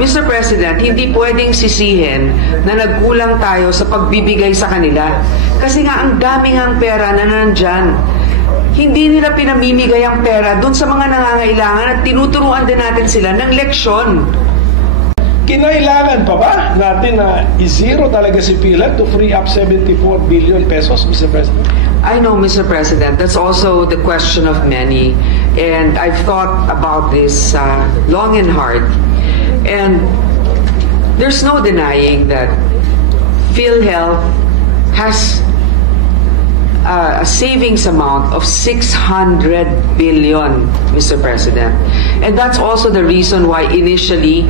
Mr. President, hindi pwedeng sisihin na nagkulang tayo sa pagbibigay sa kanila. Kasi nga ang daming ang pera na nandyan. Hindi nila pinamimigay ang pera dun sa mga nangangailangan at tinuturuan din natin sila ng leksyon. Kinailangan pa ba natin na i-zero talaga si PhilHealth to free up 74 billion pesos, Mr. President? I know, Mr. President, that's also the question of many. And I've thought about this long and hard. And there's no denying that PhilHealth has a savings amount of 600 billion, Mr. President. And that's also the reason why initially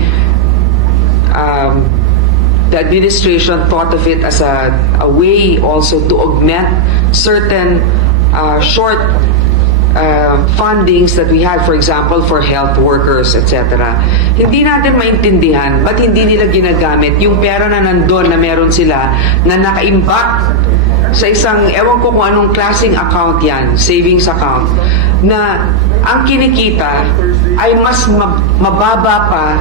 the administration thought of it as a way also to augment certain short fundings that we had, for example, for health workers, etc. Hindi natin maintindihan ba't hindi nila ginagamit yung pera na nandun na meron sila na nakaimbak sa isang, ewan ko kung anong klaseng account yan, savings account, na ang kinikita ay mas mababa pa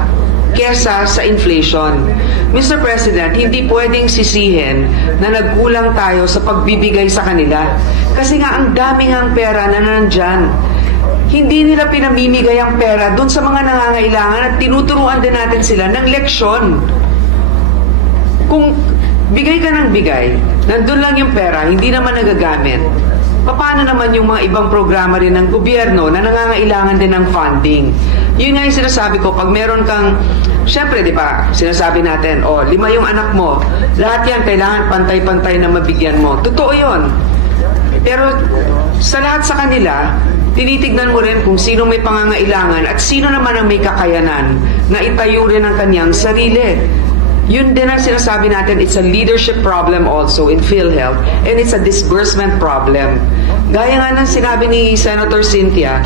kesa sa inflation. Mr. President, hindi pwedeng sisihin na nagkulang tayo sa pagbibigay sa kanila. Kasi nga ang daming ang pera na nandyan. Hindi nila pinamimigay ang pera dun sa mga nangangailangan at tinuturuan din natin sila ng leksyon. Kung bigay ka ng bigay, nandun lang yung pera, hindi naman nagagamit. Paano naman yung mga ibang programa rin ng gobyerno na nangangailangan din ng funding? Yun nga yung sinasabi ko, pag meron kang, syempre, di ba, sinasabi natin, 5 yung anak mo, lahat yan kailangan pantay-pantay na mabigyan mo. Totoo yun. Pero sa lahat sa kanila, tinitignan mo rin kung sino may pangangailangan at sino naman ang may kakayanan na itayo rin ang kanyang sarili. Yun din ang sinasabi natin, it's a leadership problem also in PhilHealth and it's a disbursement problem. Gaya nga ng sinabi ni Senator Cynthia,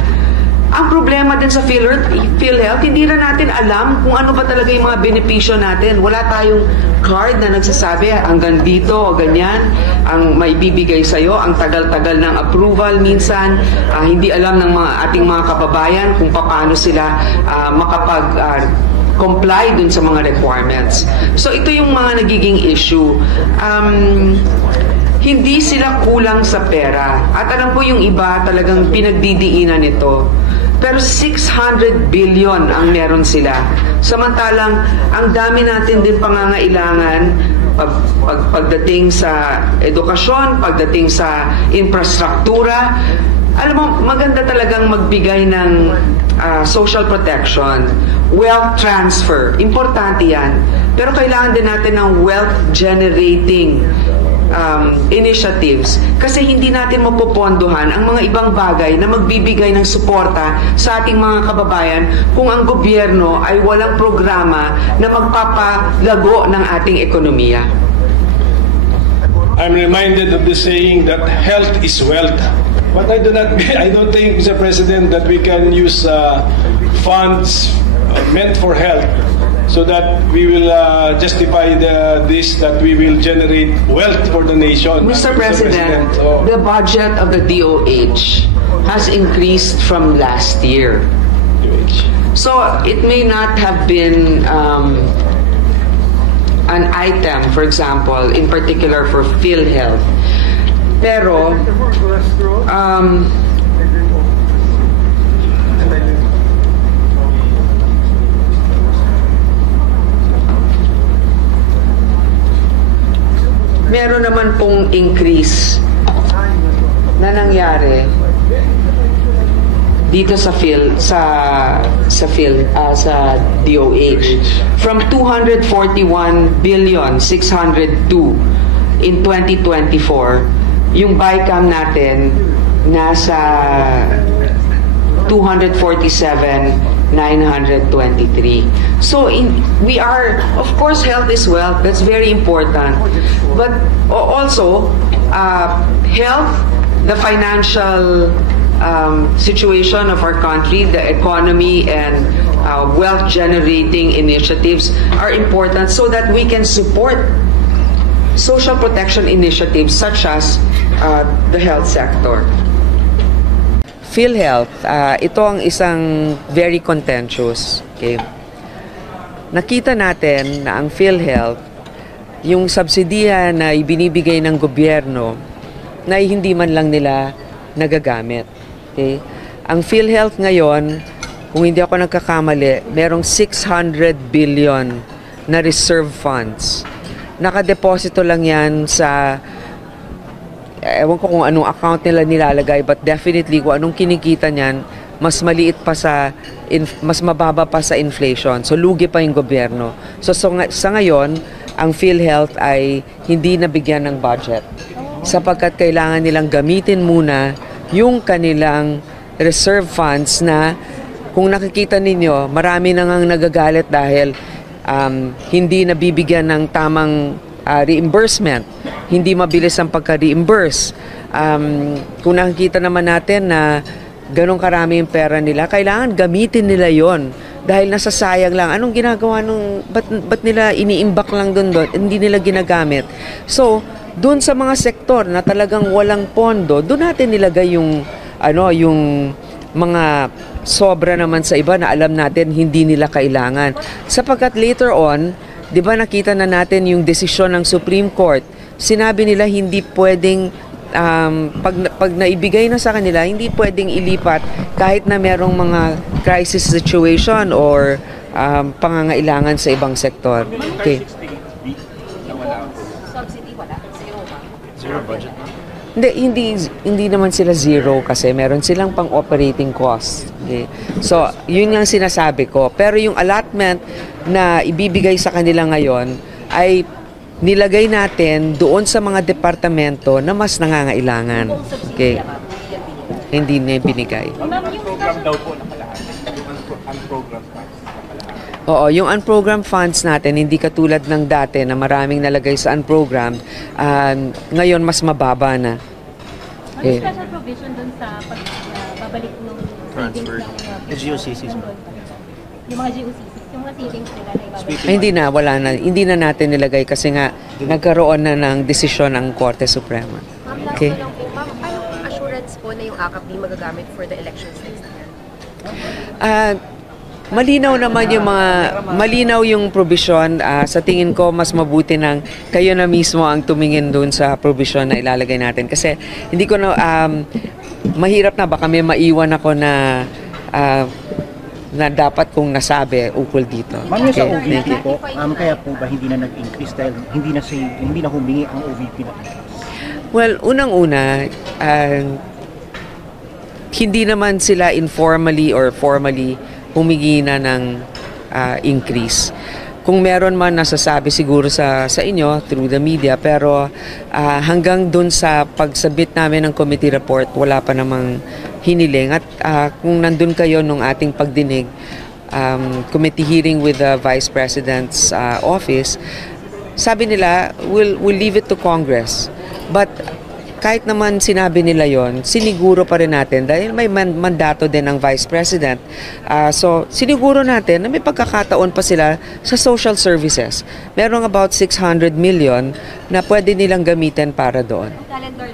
ang problema din sa PhilHealth, hindi na natin alam kung ano ba talaga yung mga benepisyo natin. Wala tayong card na nagsasabi hanggang dito o ganyan ang may bibigay sa'yo. Ang tagal-tagal ng approval minsan. Hindi alam ng ating mga kababayan kung paano sila comply dun sa mga requirements. So ito yung mga nagiging issue. Hindi sila kulang sa pera. At alam ko yung iba talagang pinagdidiinan nito. Pero 600 billion ang meron sila. Samantalang ang dami natin din pangangailangan pagdating sa edukasyon, pagdating sa infrastruktura. Alam mo, maganda talagang magbigay ng social protection, wealth transfer. Importante yan. Pero kailangan din natin ng wealth generating initiatives kasi hindi natin mapopondohan ang mga ibang bagay na magbibigay ng suporta sa ating mga kababayan kung ang gobyerno ay walang programa na magpapalago ng ating ekonomiya. I'm reminded of the saying that health is wealth. But I don't think, Mr. President, that we can use funds meant for health so that we will justify this, that we will generate wealth for the nation. Mr. President, the budget of the DOH has increased from last year. So it may not have been an item, for example, in particular for PhilHealth. Pero meron naman pong increase na nangyari dito sa DOH from 241,602 in 2024. Yung BICAM natin nasa 247,923. So we are, of course, health is wealth. That's very important. But also, health, the financial situation of our country, the economy, and wealth-generating initiatives are important so that we can support social protection initiatives such as the health sector. PhilHealth, ito ang isang very contentious. Okay? nakita natin na ang PhilHealth, yung subsidiya na ibinibigay ng gobyerno, na hindi man lang nila nagagamit. Okay? Ang PhilHealth ngayon, kung hindi ako nagkakamali, merong 600 billion na reserve funds. Nakadeposito lang yan sa, ewan ko kung anong account nila nilalagay, but definitely kung anong kinikita niyan, mas maliit pa mas mababa pa sa inflation. So, lugi pa yung gobyerno. So sa ngayon, ang PhilHealth ay hindi nabigyan ng budget sapagkat kailangan nilang gamitin muna yung kanilang reserve funds na kung nakikita ninyo, marami na ngang nagagalit dahil hindi nabibigyan ng tamang reimbursement. Hindi mabilis ang pagka-reimburse. Kung nakikita naman natin na ganong karami yung pera nila, kailangan gamitin nila yon dahil nasasayang lang. Anong ginagawa ba't nila iniimbak lang doon? Hindi nila ginagamit. So, doon sa mga sektor na talagang walang pondo, doon natin nilagay yung mga sobra naman sa iba na alam natin hindi nila kailangan. Sapagkat later on, di ba nakita na natin yung desisyon ng Supreme Court, sinabi nila hindi pwedeng, pag naibigay na sa kanila, hindi pwedeng ilipat kahit na merong mga crisis situation or pangangailangan sa ibang sektor. Okay. Subsidy wala? Zero ba? Zero budget. Hindi naman sila zero kasi meron silang pang-operating cost. Okay? So, yun yung sinasabi ko. Pero yung allotment na ibibigay sa kanila ngayon ay nilagay natin doon sa mga departamento na mas nangangailangan. Okay? Hindi na binigay. Program daw po nakalahati. Yung unprogrammed funds nakalahati. Oo, yung unprogrammed funds natin, hindi katulad ng dati na maraming nalagay sa unprogrammed, ngayon mas mababa na. Ano special provision dun sa pagbabalik ng Transfer. GOCCs? Yung mga GOCCs, yung mga savings nila na ibabalik. Ay, wala na. Hindi na natin nilagay kasi nga nagkaroon na ng desisyon ng Korte Suprema. Ma'am, last Okay. na lang po. Ma'am, paano assurance po na yung AKAP di magagamit for the elections next year? Malinaw naman yung malinaw yung provision. Sa tingin ko, mas mabuti nang kayo na mismo ang tumingin doon sa provision na ilalagay natin. Kasi hindi ko na, mahirap na, baka may maiwan ako na dapat kong nasabi ukol dito. Ma'am, yung sa Okay, thank OVP you. po, kaya po ba hindi na nag-increase dahil hindi na humingi ang OVP na increase? Well, unang-una, hindi naman sila informally or formally humingi na ng increase. Kung meron man nasasabi siguro sa inyo through the media, pero hanggang dun sa pag-submit namin ng committee report, wala pa namang hiniling. At kung nandun kayo nung ating pagdinig, committee hearing with the Vice President's office, sabi nila, we'll leave it to Congress. But kahit naman sinabi nila yon, siniguro pa rin natin dahil may mandato din ng Vice President. So, siniguro natin na may pagkakataon pa sila sa social services. Merong about 600 million na pwede nilang gamitin para doon. Calendar